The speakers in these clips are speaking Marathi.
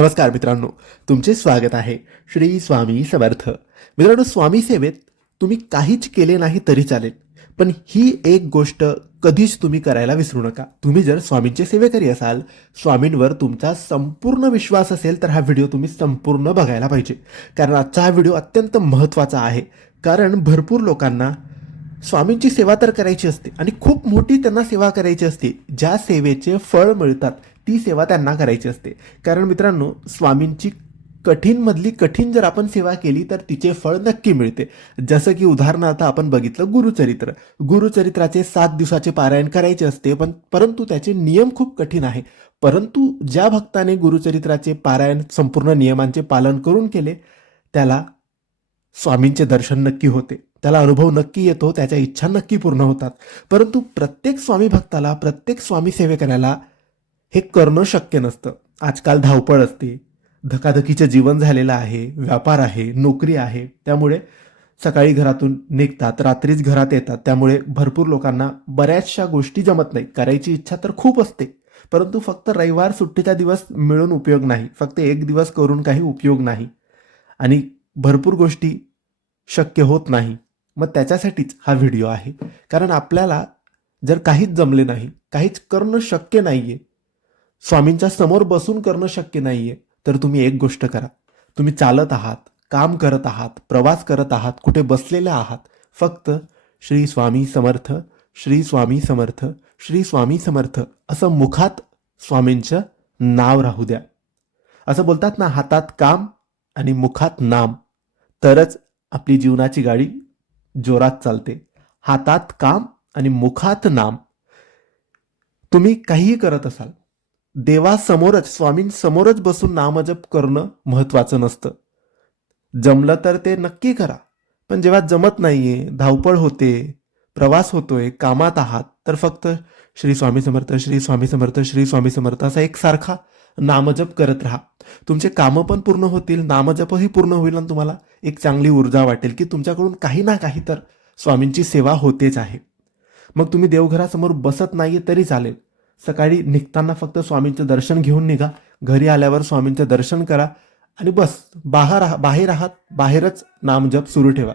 नमस्कार मित्रांनो तुमचे स्वागत आहे श्री स्वामी समर्थ. मित्रांनो स्वामी सेवेत तुम्ही काहीच केले नाही तरी चालेल पण ही एक गोष्ट कधीच तुम्ही करायला विसरू नका. तुम्ही जर स्वामींचे सेवेकरी असाल स्वामींवर तुमचा संपूर्ण विश्वास असेल तर हा व्हिडिओ तुम्ही संपूर्ण बघायला पाहिजे. कारण आजचा हा व्हिडिओ अत्यंत महत्त्वाचा आहे. कारण भरपूर लोकांना स्वामींची सेवा तर करायची असते आणि खूप मोठी त्यांना सेवा करायची असते. ज्या सेवेचे फळ मिळतात ती सेवा त्यांना करायची असते. कारण मित्रांनो स्वामींची कठीणमधली कठीण जर आपण सेवा केली तर तिचे फळ नक्की मिळते. जसं की उदाहरणार्थ आपण बघितलं गुरुचरित्र. गुरुचरित्राचे सात दिवसाचे पारायण करायचे असते पण परंतु त्याचे नियम खूप कठीण आहे. परंतु ज्या भक्ताने गुरुचरित्राचे पारायण संपूर्ण नियमांचे पालन करून केले त्याला स्वामींचे दर्शन नक्की होते. त्याला अनुभव नक्की येतो त्याच्या इच्छा नक्की पूर्ण होतात. परंतु प्रत्येक स्वामी भक्ताला प्रत्येक स्वामी सेवेकऱ्याला हे करणं शक्य नसतं. आजकाल धावपळ असते. धकाधकीचं जीवन झालेलं आहे. व्यापार आहे. नोकरी आहे. त्यामुळे सकाळी घरातून निघतात. रात्रीच घरात येतात. त्यामुळे भरपूर लोकांना बऱ्याचशा गोष्टी जमत नाही करायची इच्छा तर खूप असते. परंतु फक्त रविवार सुट्टीचा दिवस मिळून उपयोग नाही. फक्त एक दिवस करून काही उपयोग नाही. आणि भरपूर गोष्टी शक्य होत नाही. मग त्याच्यासाठीच हा व्हिडिओ आहे. कारण आपल्याला जर काहीच जमले नाही काहीच करणं शक्य नाही आहे स्वामींच्या समोर बसून करणं शक्य नाही आहे तर तुम्ही एक गोष्ट करा. तुम्ही चालत आहात काम करत आहात प्रवास करत आहात कुठे बसलेले आहात फक्त श्री स्वामी समर्थ श्री स्वामी समर्थ श्री स्वामी समर्थ असं मुखात स्वामींचं नाव राहू द्या. असं बोलतात ना हातात काम आणि मुखात नाम तरच आपली जीवनाची गाडी जोरात चालते. हातात काम आणि मुखात नाम. तुम्ही काहीही करत असाल देवासमोरच स्वामींसमोरच बसून नामजप करणं महत्वाचं नसतं. जमलं तर ते नक्की करा पण जेव्हा जमत नाहीये धावपळ होते प्रवास होतोय कामात आहात तर फक्त श्री स्वामी समर्थ श्री स्वामी समर्थ श्री स्वामी समर्थ असा एक सारखा नामजप करत राहा. तुमचे कामं पण पूर्ण होतील नामजपही पूर्ण होईल आणि तुम्हाला एक चांगली ऊर्जा वाटेल की तुमच्याकडून काही ना काही तर स्वामींची सेवा होतेच आहे. मग तुम्ही देवघरासमोर बसत नाहीये तरी चालेल. सकाळी निघताना फक्त स्वामींचं दर्शन घेऊन निघा. घरी आल्यावर स्वामींचं दर्शन करा. आणि बस बाहेर आहा- बाहेर आहात बाहेरच नामजप सुरू ठेवा.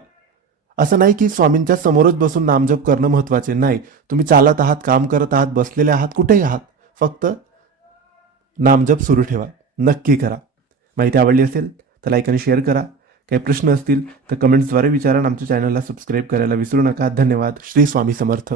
असं नाही की स्वामींच्या समोरच बसून नामजप करणं महत्त्वाचे नाही. तुम्ही चालत आहात काम करत आहात बसलेले आहात कुठेही आहात फक्त नामजप सुरू ठेवा. नक्की करा. माहिती आवडली असेल तर लाईक आणि शेअर करा. काही प्रश्न असतील तर कमेंट्सद्वारे विचारा. आमच्या चॅनलला सबस्क्राईब करायला विसरू नका. धन्यवाद. श्री स्वामी समर्थ.